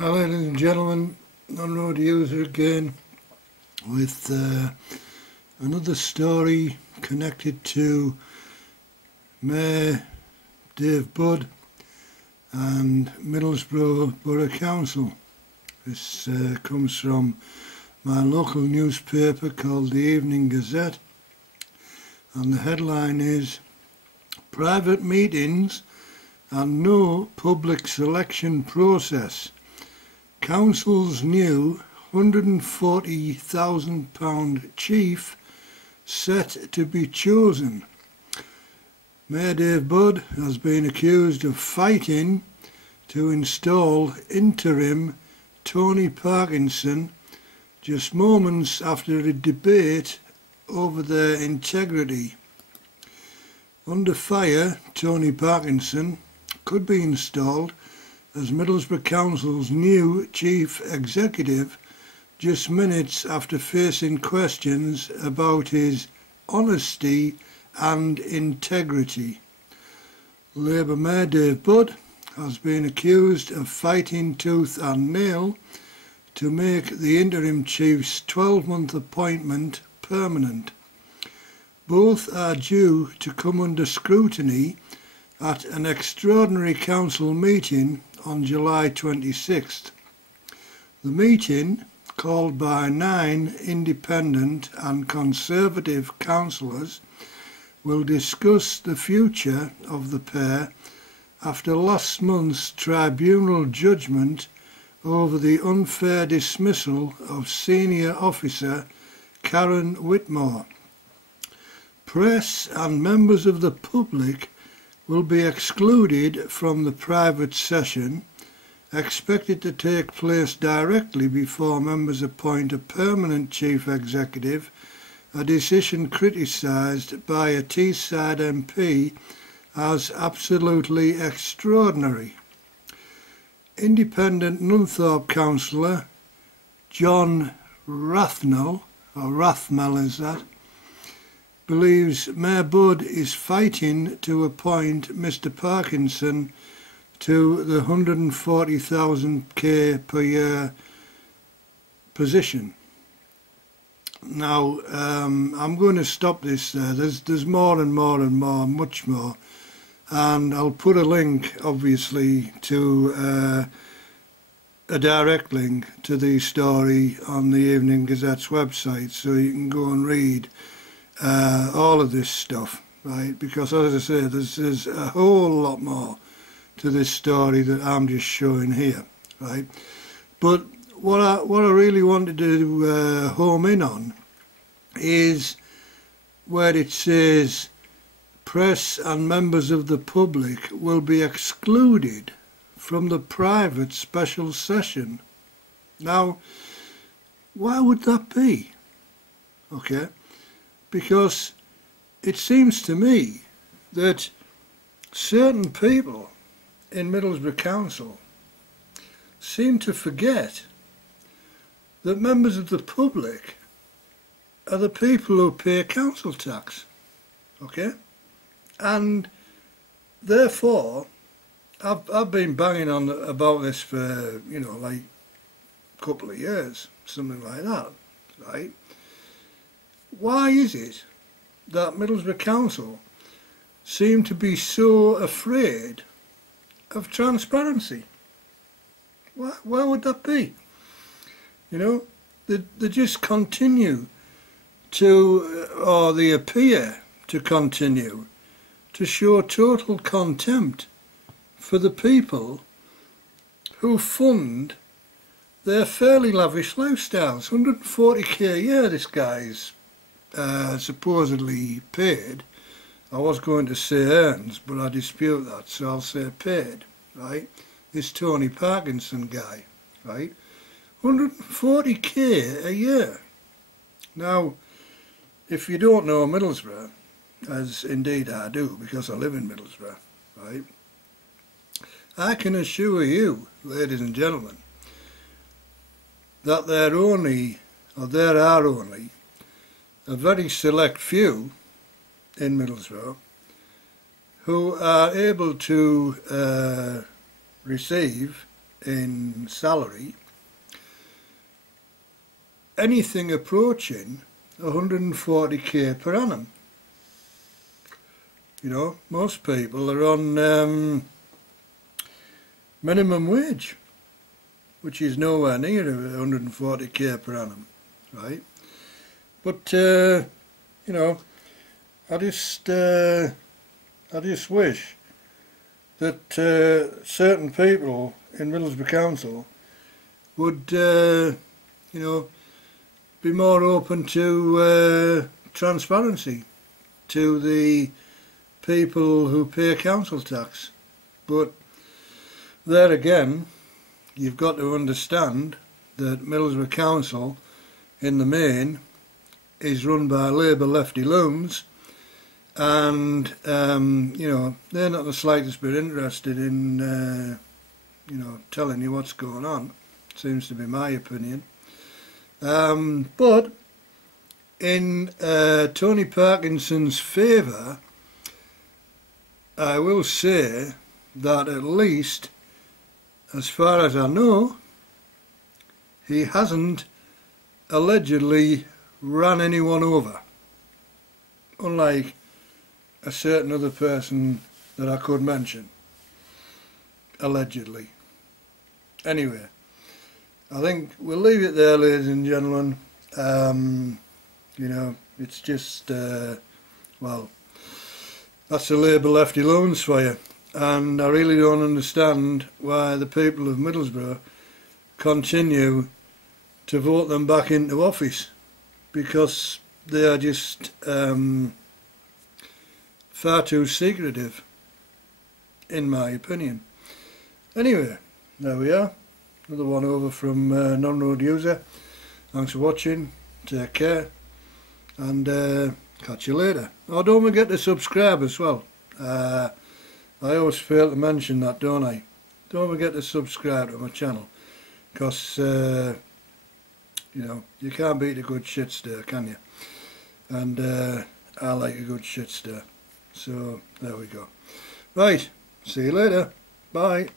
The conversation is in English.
Well, ladies and gentlemen, on road user again with another story connected to Mayor Dave Budd and Middlesbrough Borough Council. This comes from my local newspaper called the Evening Gazette, and the headline is "Private Meetings and No Public Selection Process. Council's new £140,000 chief set to be chosen." Mayor Dave Budd has been accused of fighting to install interim Tony Parkinson just moments after a debate over their integrity. Under fire, Tony Parkinson could be installed as Middlesbrough Council's new chief executive just minutes after facing questions about his honesty and integrity. Labour Mayor Dave Budd has been accused of fighting tooth and nail to make the interim chief's 12-month appointment permanent. Both are due to come under scrutiny at an extraordinary council meeting on July 26th. The meeting, called by 9 independent and conservative councillors, will discuss the future of the pair after last month's tribunal judgment over the unfair dismissal of senior officer Karen Whitmore. Press and members of the public will be excluded from the private session, expected to take place directly before members appoint a permanent chief executive, a decision criticised by a Teesside MP as absolutely extraordinary. Independent Nunthorpe councillor John Rathmell, is that, believes Mayor Budd is fighting to appoint Mr Parkinson to the £140,000 per year position. Now, I'm going to stop this there. There's more and more and more, much more, and I'll put a link, obviously, to a direct link to the story on the Evening Gazette's website, so you can go and read all of this stuff, right? Because, as I say, there's a whole lot more to this story that I'm just showing here, right? But what I really wanted to home in on is where it says press and members of the public will be excluded from the private special session. Now, why would that be? Okay, because it seems to me that certain people in Middlesbrough Council seem to forget that members of the public are the people who pay council tax, okay? And therefore, I've been banging on about this for, you know, like a couple of years, something like that, right? Why is it that Middlesbrough Council seem to be so afraid of transparency? Why would that be? You know, they just continue to, or they appear to continue, to show total contempt for the people who fund their fairly lavish lifestyles. 140k a year this guy's supposedly paid. I was going to say earns, but I dispute that, so I'll say paid, right? This Tony Parkinson guy, right? 140k a year. Now, if you don't know Middlesbrough, as indeed I do because I live in Middlesbrough, right, I can assure you, ladies and gentlemen, that there are only a very select few in Middlesbrough who are able to receive in salary anything approaching 140k per annum. You know, most people are on minimum wage, which is nowhere near 140k per annum, right? But you know, I just wish that certain people in Middlesbrough Council would, you know, be more open to transparency to the people who pay council tax. But there again, you've got to understand that Middlesbrough Council in the main is run by Labour lefty loons, and you know, they're not the slightest bit interested in you know, telling you what's going on. Seems to be my opinion. But in Tony Parkinson's favour, I will say that at least, as far as I know, he hasn't allegedly ran anyone over, unlike a certain other person that I could mention, allegedly. Anyway, I think we'll leave it there, ladies and gentlemen. You know, it's just, well, that's the Labour lefty loans for you. And I really don't understand why the people of Middlesbrough continue to vote them back into office, because they are just far too secretive, in my opinion. Anyway, there we are. Another one over from Non-Road User. Thanks for watching. Take care. And catch you later. Oh, don't forget to subscribe as well. I always fail to mention that, don't I? Don't forget to subscribe to my channel, because you know, you can't beat a good shit stir, can you? And I like a good shit stir. So there we go. Right, see you later. Bye.